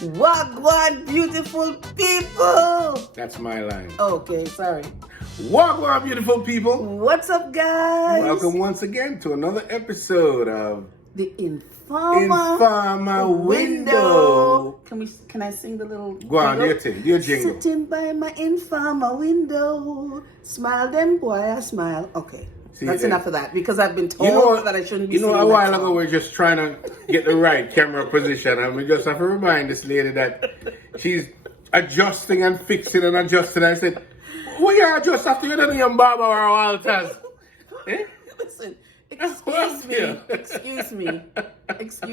Wagwan, beautiful people. That's my line. Okay, sorry. Wagwan, beautiful people. What's up, guys? Welcome once again to another episode of the Informer Window. Can I sing the little? Go on, do your jingle. Sitting by my Informer window, smile them boy, I smile. Okay. See, that's enough of that because I've been told that I shouldn't be singing a while that ago song. we're just trying to get the right camera position, and we just have to remind this lady that she's adjusting and fixing and adjusting. I said, "Well, you adjust after you done your barber or Walters." Eh? Listen, excuse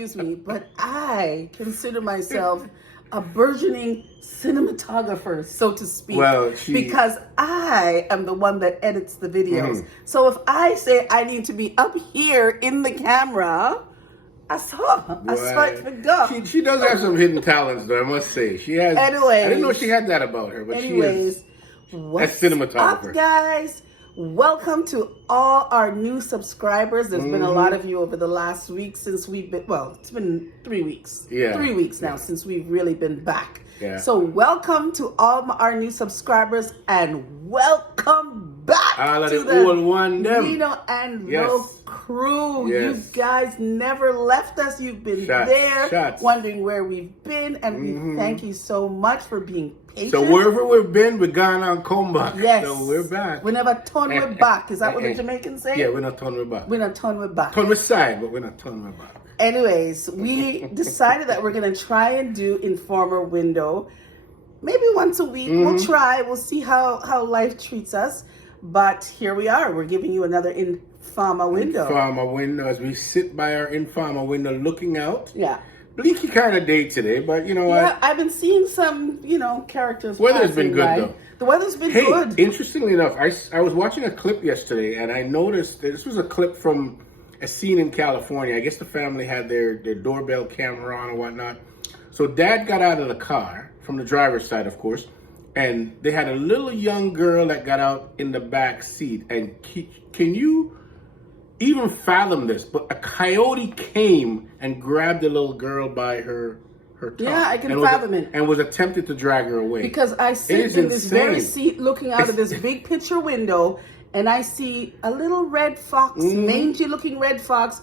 me, but I consider myself a burgeoning cinematographer, so to speak, because I am the one that edits the videos. So if I say I need to be up here in the camera, I forgot. She does have some hidden talents, though, I must say. She has. Anyways, I didn't know she had that about her, but she is a cinematographer. Up, guys? Welcome to all our new subscribers. There's been a lot of you over the last week since we've been, it's been 3 weeks. Yeah. 3 weeks now since we've really been back. Yeah. So welcome to all our new subscribers and welcome back all of to the old one, Nino and Lo crew. Yes. You guys never left us. You've been there wondering where we've been, and we thank you so much for being patient. So wherever we've been, we're gone and come back. Yes. So we're back. We never turn we're back. Is that what the Jamaicans say? Yeah, we're not turn we're back. We're not turn we're back. Turn we're side, but we're not turn we're back. Anyways, we decided that we're going to try and do Informer Window. Maybe once a week. We'll try. We'll see how life treats us. But here we are. We're giving you another Informer Window. Informer Window, as we sit by our Informer Window looking out. Yeah. Bleaky kind of day today, but you know what? Yeah, I've been seeing some, characters. Weather's been good, though. The weather's been good. Interestingly enough, I was watching a clip yesterday, and I noticed that this was a clip from a scene in California. I guess the family had their doorbell camera on and whatnot. So Dad got out of the car, from the driver's side, of course, and they had a little young girl that got out in the back seat. And can you even fathom this? But a coyote came and grabbed the little girl by her top. Yeah, I can fathom it. And was attempted to drag her away. Because I sit in this very seat looking out of this big picture window, and I see a little red fox, mangy-looking red fox,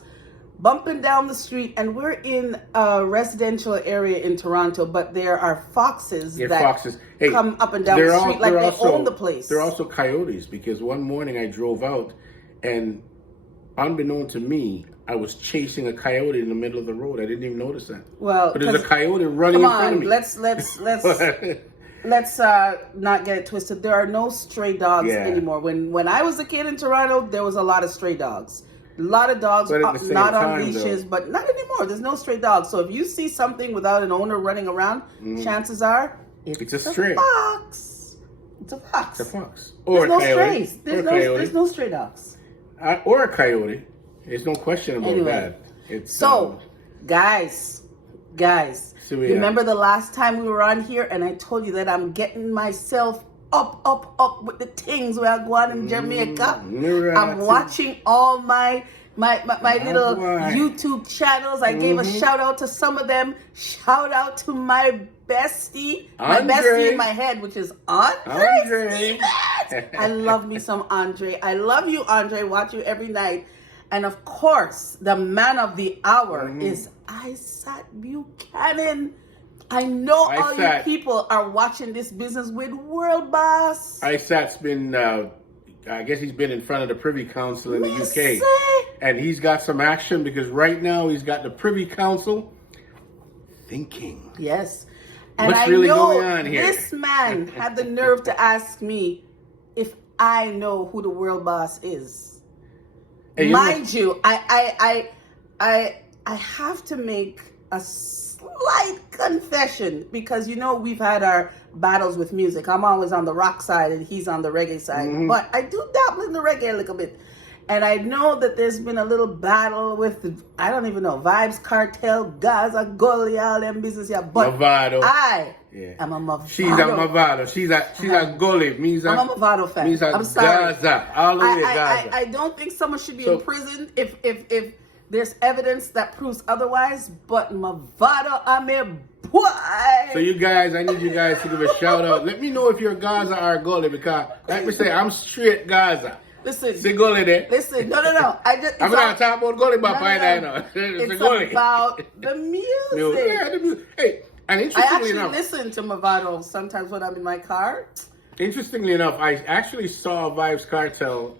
bumping down the street. And we're in a residential area in Toronto, but there are foxes come up and down the street like they own the place. There are also coyotes, because one morning I drove out, and unbeknown to me, I was chasing a coyote in the middle of the road. I didn't even notice that. Well, but there's a coyote running in front of me. Let's not get it twisted. There are no stray dogs anymore. When I was a kid in Toronto, there was a lot of stray dogs. A lot of dogs not on leashes, but not anymore. There's no stray dogs. So if you see something without an owner running around, chances are it's a stray fox. It's a fox. It's a fox. Or there's no strays. There's no stray dogs. Or a coyote. There's no question about that. Guys, remember the last time we were on here and I told you that I'm getting myself up with the things where I go on in Jamaica. I'm watching all my little YouTube channels. I gave a shout out to some of them. Shout out to my bestie in my head, which is Andre. I love me some Andre. I love you, Andre. Watch you every night. And of course, the man of the hour is Isaac Buchanan. I know all you people are watching this business with World Boss. Isaac's been, I guess he's been in front of the Privy Council in the UK. And he's got some action, because right now he's got the Privy Council thinking. Yes. And what's really going on here? This man had the nerve to ask me if I know who the World Boss is. And mind you, I have to make a slight confession, because we've had our battles with music. I'm always on the rock side and he's on the reggae side, but I do dabble in the reggae a little bit. And I know that there's been a little battle with, I don't even know, Vybz Kartel, Gaza, Gully, all them business here. But Mavado. I'm a Mavado. She's a Mavado. She's a Gully. I'm a Mavado fan. I'm sorry. Gaza. All the way Gaza. I don't think someone should be in prison if There's evidence that proves otherwise, but Mavado, I'm a boy. So you guys, I need you guys to give a shout out. Let me know if you're Gaza or Gully, because like me say, I'm straight Gaza. Listen. Say Gully there. Listen, no. I'm not talking about Gully, but it's about the music. Yeah, the music. Hey, and I interestingly actually enough, listen to Mavado sometimes when I'm in my car. interestingly enough, I actually saw Vybz Kartel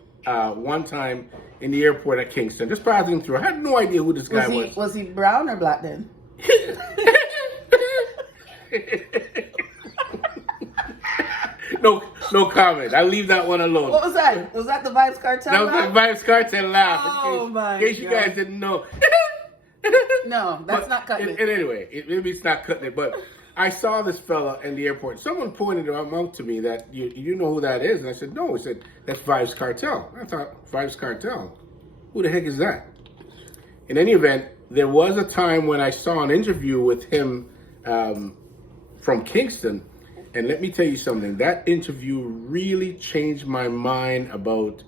one time in the airport at Kingston, just passing through. I had no idea who this guy was. Was he brown or black then? No comment. I'll leave that one alone. What was that? Was that the Vybz Kartel That was laugh? the Vybz Kartel laugh. Oh my God. In case you guys didn't know. No, that's not cutting it. And anyway, maybe it's not cutting it, but I saw this fella in the airport. Someone pointed out to me that you know who that is, and I said no. He said that's Vybz Kartel. I thought Vybz Kartel. Who the heck is that? In any event, there was a time when I saw an interview with him from Kingston, and let me tell you something. That interview really changed my mind about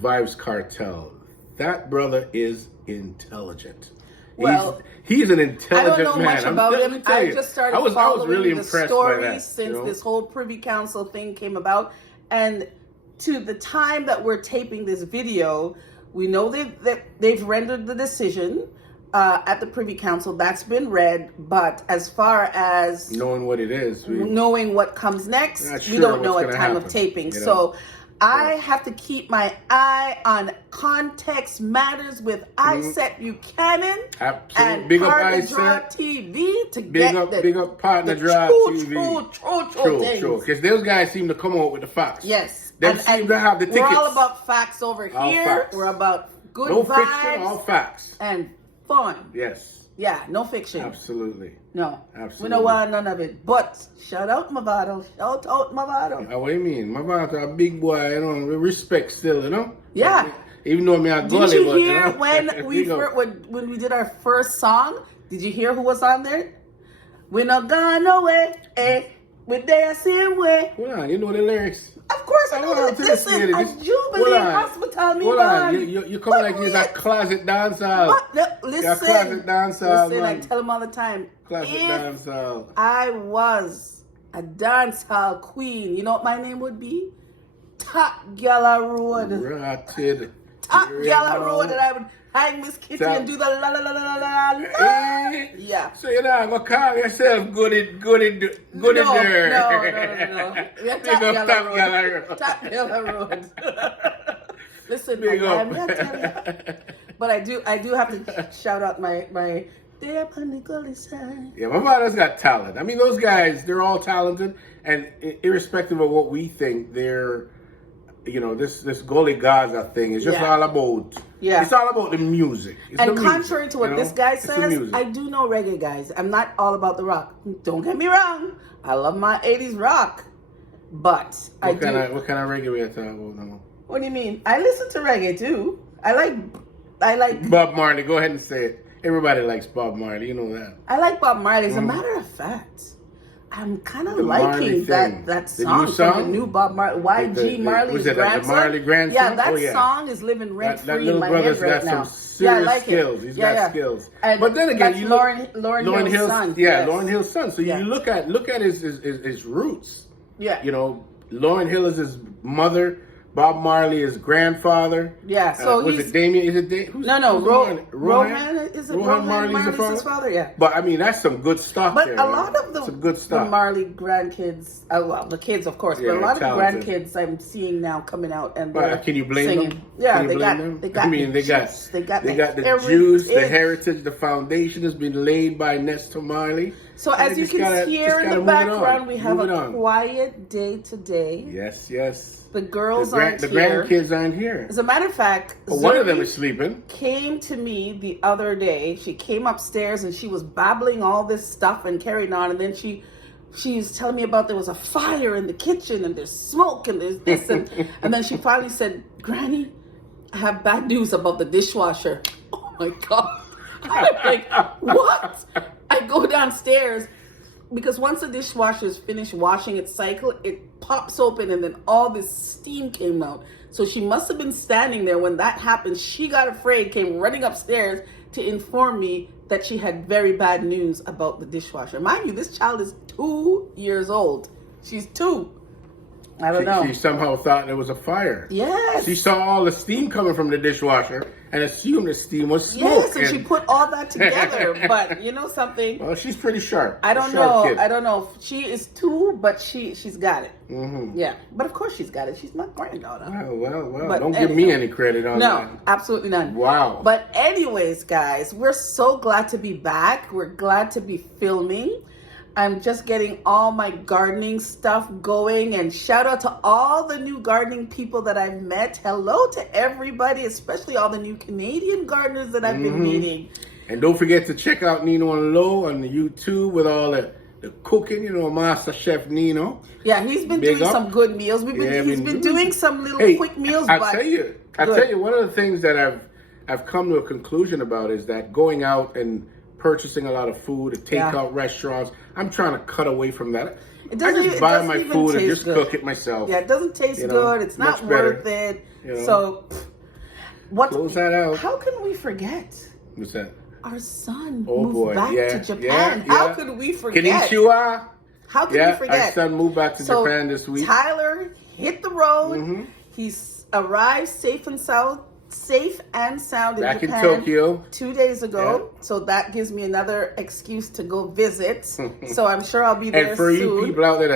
Vybz Kartel. That brother is intelligent. Well, he's an intelligent man. I don't know much about him. I just started following really the impressed story by that, since this whole Privy Council thing came about. And to the time that we're taping this video, we know they've rendered the decision at the Privy Council. That's been read. But as far as knowing what it is, knowing what comes next, we don't know at time of taping. You know? So I have to keep my eye on context matters with Iset Buchanan and big Partner up Draw Iset TV to get big up Partner Draw TV. True. Because those guys seem to come out with the facts. Yes. They seem to have the tickets. We're all about facts over here. Facts. We're about good no vibes. Fiction, all facts. And fun. Yes. Yeah, no fiction. Absolutely. No. Absolutely. We don't want none of it. But shout out Mavado. Shout out Mavado. What do you mean? Mavado, a big boy, you know, respect still, you know? Yeah. Even though me a gully, did you but, hear you know? when we did our first song? Did you hear who was on there? We're not gone away. We're there same way. Hold on, you know the lyrics. Of course I know. Listen, a Jubilee Hospital, me man. You come like you're a closet dancer. What? No, listen. You're a closet dancer, Listen, man. I tell them all the time. Closet dancer. I was a dancehall queen, you know what my name would be? Top Gala Road. Rotted. Top Gala Road, and I would hang Miss Kitty and do the la la la la la la. Yeah. So you're not gonna call yourself good in there. No. Yeah, Top Gala Road. Top Gala Road. Listen, I'm not telling you. But I do have to shout out my day up on the gully side. Yeah, my father's got talent. I mean, those guys, they're all talented, and irrespective of what we think, they're, you know, this Gully Gaza thing is just all about. Yeah. It's all about the music. And contrary to what this guy says, I do know reggae guys. I'm not all about the rock. Don't get me wrong. I love my 80s rock. But what kind of reggae we are talking about now? What do you mean? I listen to reggae too. I like Bob Marley. Go ahead and say it. Everybody likes Bob Marley. You know that. I like Bob Marley. As a matter of fact, I'm kind of liking that song from the new Bob Marley. YG Marley's grandson. The Marley grandson? Yeah, that song is living rent free in my head right now. Some serious skills. It. He's got skills. And but then again, you Lauryn Hill's son. Yeah, Lauryn Hill's son. So you look at his roots. Yeah. You know, Lauryn Hill is his mother. Bob Marley is grandfather. Yeah, so was it Damien? Is it Damien? No. Rohan is it? Rohan Marley's his father. Yeah. But I mean, that's some good stuff. But there, a lot of the Marley grandkids, well, the kids of course, but a lot of the grandkids I'm seeing now coming out and can you blame singing. them? Yeah, they got the Jews, the heritage, the foundation has been laid by Nesta Marley. So as you can hear in the background, we have a quiet day today. Yes. The girls aren't here. The grandkids aren't here. As a matter of fact, one of them is sleeping. Came to me the other day. She came upstairs and she was babbling all this stuff and carrying on. And then she's telling me about there was a fire in the kitchen and there's smoke and there's this. And then she finally said, Granny, I have bad news about the dishwasher. Oh my God. I'm like, what? I go downstairs. because once the dishwasher is finished washing its cycle, it pops open and then all this steam came out. So she must have been standing there when that happened. She got afraid, came running upstairs to inform me that she had very bad news about the dishwasher. Mind you, this child is 2 years old. She's 2. I don't know. She somehow thought there was a fire. Yes. She saw all the steam coming from the dishwasher and assumed the steam was smoke. Yes, and she put all that together. But you know something? Well, she's pretty sharp. I don't know. Kid. I don't know. She is 2, but she's got it. Mm-hmm. Yeah, but of course she's got it. She's my granddaughter. Well. But don't give me any credit on that. No, absolutely none. Wow. But anyways, guys, we're so glad to be back. We're glad to be filming. I'm just getting all my gardening stuff going, and shout out to all the new gardening people that I've met. Hello to everybody, especially all the new Canadian gardeners that I've been meeting. And don't forget to check out Nino and Lo on the YouTube with all the cooking, Master Chef Nino. Yeah, he's been doing some good meals. He's been doing some little quick meals. I tell you, one of the things that I've come to a conclusion about is that going out and purchasing a lot of food at takeout restaurants, I'm trying to cut away from that. I just buy my food and just cook it myself. Yeah, it doesn't taste good. It's not worth it. So, close that out. How can we forget? What's that? Our son moved back to Japan. How could we forget? Konnichiwa. How could we forget? Our son moved back to Japan this week. Tyler hit the road. He's arrived safe and sound in back Japan in Tokyo 2 days ago. So that gives me another excuse to go visit. So I'm sure I'll be there and for soon. you people out there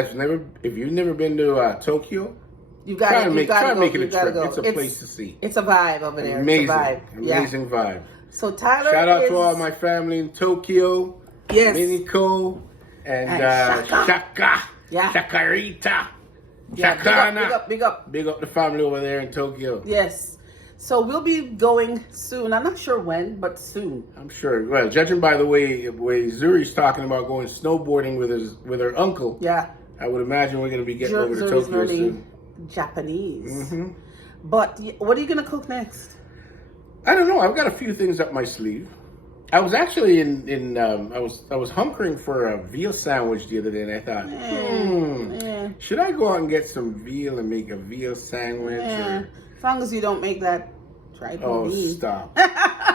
if you've never been to Tokyo, you got to make it a trip. Go. It's a place to see. It's a vibe over there. Amazing, it's a vibe. vibe. So Tyler, shout out to all my family in Tokyo. Yes, Miniko and Shaka. Yeah, Shakarita. Yeah, Shakana. Big up the family over there in Tokyo. Yes. So we'll be going soon. I'm not sure when, but soon. I'm sure. Well, judging by the way Zuri's talking about going snowboarding with her uncle. Yeah. I would imagine we're going to be getting over to Zuri's Tokyo soon. Japanese. But what are you going to cook next? I don't know. I've got a few things up my sleeve. I was actually I was hunkering for a veal sandwich the other day, and I thought, should I go out and get some veal and make a veal sandwich? As long as you don't make that tripe and bean. Stop.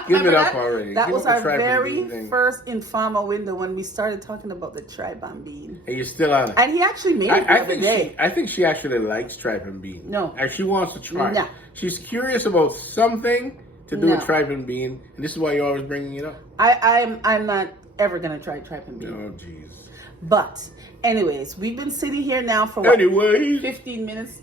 Give it up already. That was our very first Informer window when we started talking about the tripe and bean. And you're still on it. And he actually made it the other day. I think she actually likes tripe and bean. No. And she wants to try. No. She's curious about something to do with tripe and bean, and this is why you're always bringing it up. I'm not ever going to try tripe and bean. Oh, jeez. But, anyways, we've been sitting here now for 15 minutes.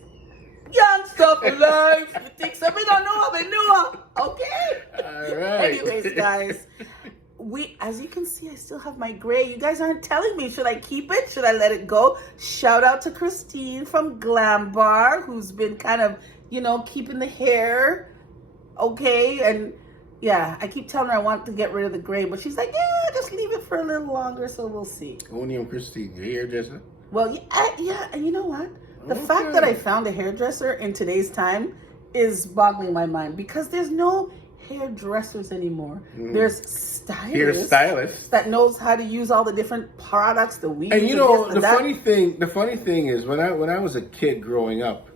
Young stuff alive. You think somebody don't know what they knew? Okay. All right. Anyways, guys, as you can see, I still have my gray. You guys aren't telling me. Should I keep it? Should I let it go? Shout out to Christine from Glam Bar, who's been kind of, keeping the hair okay. And yeah, I keep telling her I want to get rid of the gray, but she's like, yeah, just leave it for a little longer, so we'll see. Only on Christine, your hairdresser? Well, yeah, and you know what? The fact that I found a hairdresser in today's time is boggling my mind, because there's no hairdressers anymore. There's stylists that knows how to use all the different products, the weave. And the funny thing is when I was a kid growing up,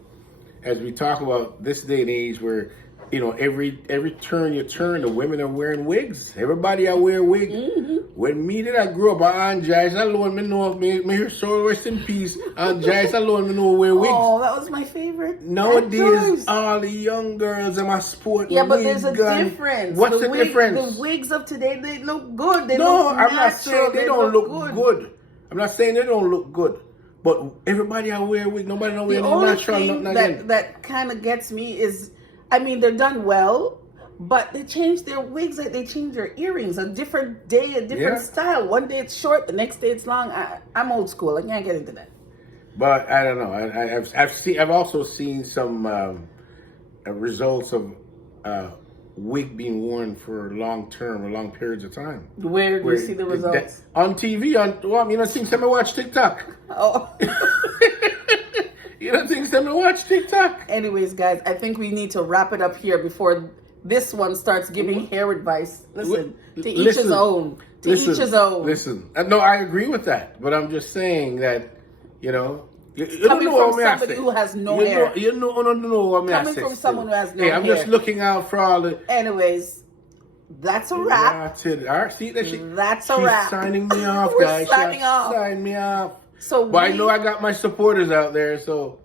as we talk about this day and age where every turn you turn, the women are wearing wigs. Everybody are wearing wigs. When me did I grew up, Aunt Joyce alone, me know, me hear soul rest in peace. Aunt Joyce alone, me know wear wigs. Oh, that was my favorite. Nowadays, all the young girls are my sport. Yeah, but there's a difference. What's the difference? The wigs of today, they look good. I'm not saying they don't look good. I'm not saying they don't look good. But everybody out wear wig. Nobody don't wear no natural. The only thing that kind of gets me is, they're done well, but they change their wigs, they change their earrings. A different day, a different style. One day it's short, the next day it's long. I'm old school. I can't get into that. But I don't know. I've also seen some results of wig being worn for long periods of time. Where do you see the results? On TV. I think somebody watch TikTok. Oh. You don't think someone watch TikTok? Anyways, guys, I think we need to wrap it up here before this one starts giving hair advice. Listen, to each his own. each his own. Listen, no, I agree with that, but I'm just saying that, you know, coming from somebody who has no hair. Coming from someone who has no hair. Hey, I'm just looking out for all the... Anyways, that's a wrap. That's it. All right, see, that's a wrap. She's signing me off, We're guys. signing off. Sign me off. So but I know I got my supporters out there, so...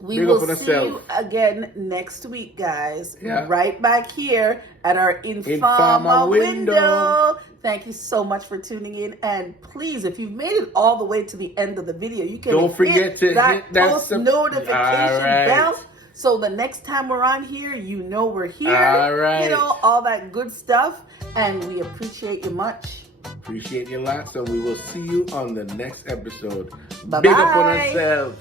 We will see you again next week, guys. Yeah. Right back here at our Informer Window. Thank you so much for tuning in. And please, if you've made it all the way to the end of the video, you can don't forget to hit that post notification bell. So the next time we're on here, you know we're here. All right. You know, all that good stuff. And we appreciate you much. Appreciate you lots. So we will see you on the next episode. Bye-bye. Big up on ourselves.